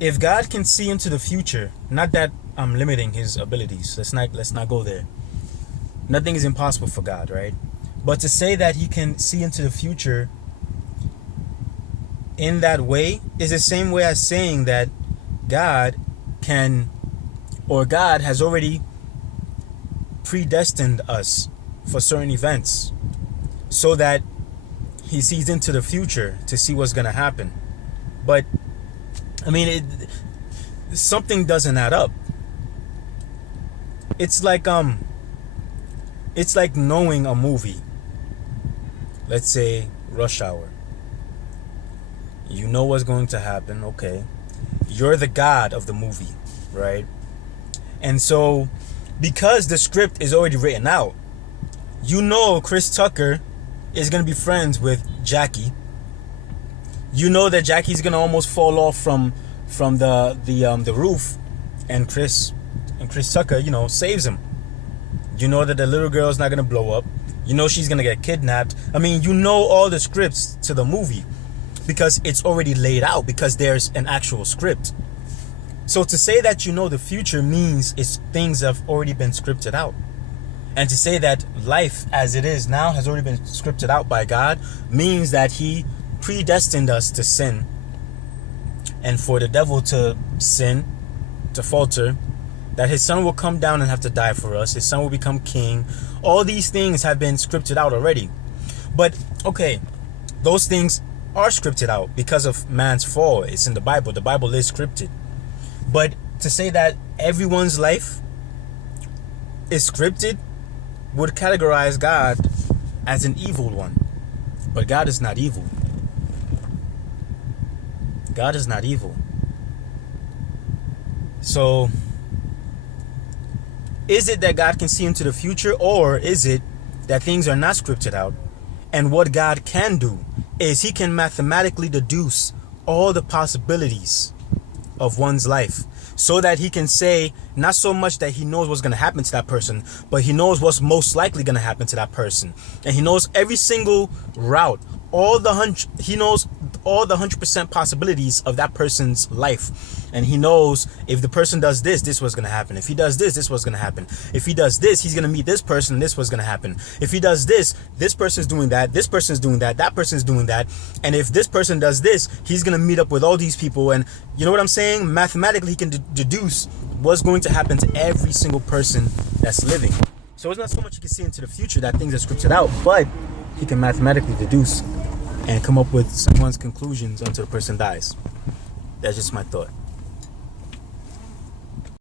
if God can see into the future, not that I'm limiting his abilities. Let's not go there. Nothing is impossible for God, right? But to say that he can see into the future in that way is the same way as saying that God can, or God has already predestined us for certain events so that he sees into the future to see what's going to happen. But I mean, something doesn't add up. It's like knowing a movie. Let's say Rush Hour. You know what's going to happen, okay? You're the god of the movie, right? And so, because the script is already written out, you know Chris Tucker is going to be friends with Jackie. You know that Jackie's going to almost fall off from the roof, and Chris Tucker, saves him. You know that the little girl's not going to blow up. You know she's going to get kidnapped. I mean, you know all the scripts to the movie because it's already laid out, because there's an actual script. So to say that you know the future means things have already been scripted out. And to say that life as it is now has already been scripted out by God means that he predestined us to sin, and for the devil to sin, to falter, that his son will come down and have to die for us. His son will become king. All these things have been scripted out already. But, okay, those things are scripted out because of man's fall. It's in the Bible. The Bible is scripted. But to say that everyone's life is scripted would categorize God as an evil one. But God is not evil. God is not evil. So, is it that God can see into the future, or is it that things are not scripted out? And what God can do is he can mathematically deduce all the possibilities of one's life, so that he can say, not so much that he knows what's going to happen to that person, but he knows what's most likely going to happen to that person. And he knows every single route, he knows all the 100% possibilities of that person's life. And he knows if the person does this, this was going to happen. If he does this, this was going to happen. If he does this, he's going to meet this person, this was going to happen. If he does this, this person's doing that, this person's doing that, that person's doing that. And if this person does this, he's going to meet up with all these people. And you know what I'm saying? Mathematically, he can deduce what's going to happen to every single person that's living. So it's not so much you can see into the future that things are scripted out, but he can mathematically deduce and come up with someone's conclusions until the person dies. That's just my thought.